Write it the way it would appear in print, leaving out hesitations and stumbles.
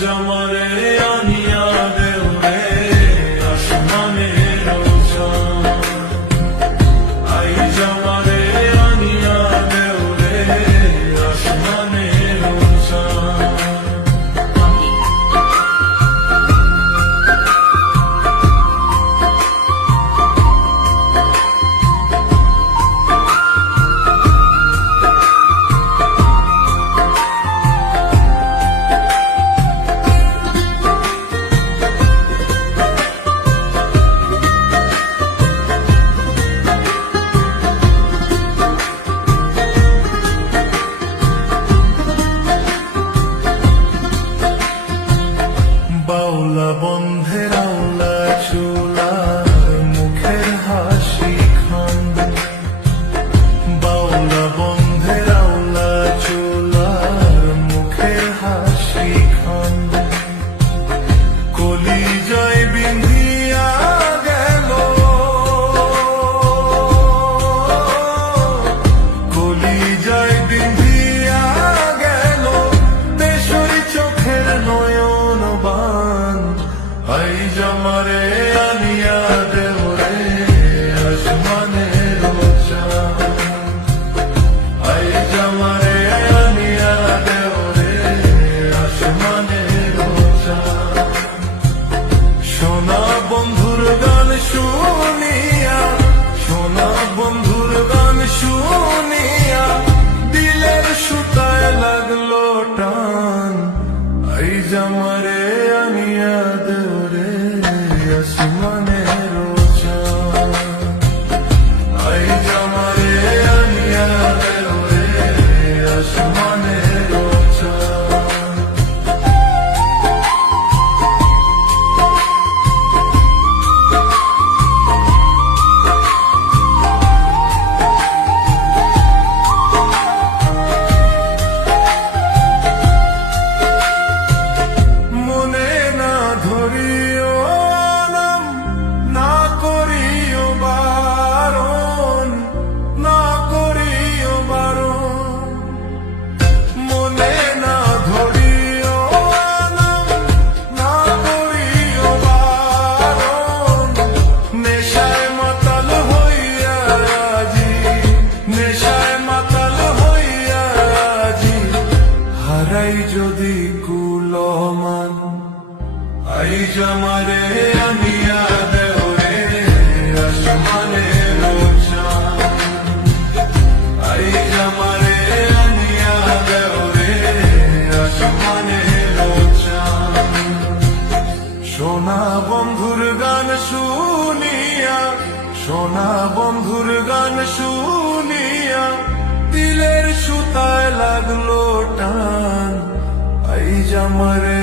জামারে আনিয়া দেও রে আসমানের চাঁদ, আই জামারে আনিয়া দেও রে আসমানের চাঁদ। বাউলা বন্ধের আওলা চুলার মুখের হাসি খান, বাউলা বন্ধের আওলা চুলার মুখের হাসি খান, কলিজায় বিন্ধিয়া গেল, কলিজায় বিন্ধিয়া গেল তেসরি চোখের নয়ন বান, আই জামারে আনিয়া দেও রে আসমানের চাঁদ, আই জামারে আনিয়া দেও রে আসমানের চাঁদ। সোনা বন্ধুর গান শুনিয়া, সোনা বন্ধুর গান শুনিয়া দিলের সুতায় লাগলো টান, আই জামারে আনিয়া দেও রে আসমানের চাঁদ, আই জামারে আনিয়া দেও রে আসমানের চাঁদ। মনে না ধরিও নাম, না করিও বারণ, না করিও বারণ, মনে না ধরিও নাম, না করিও বারণ, নেশায় মাতাল হইয়া আজি, নেশায় মাতাল হইয়া আজি হারাই যদি কুলমান, আই জামারে আনিয়া দেও রে আসমানের চাঁদ, আই জামারে আনিয়া দেও রে আসমানের চাঁদ। সোনা বন্ধুর গান শুনিয়া, সোনা বন্ধুর গান শুনিয়া দিলের সুতায় লাগলো টান, আই জামারে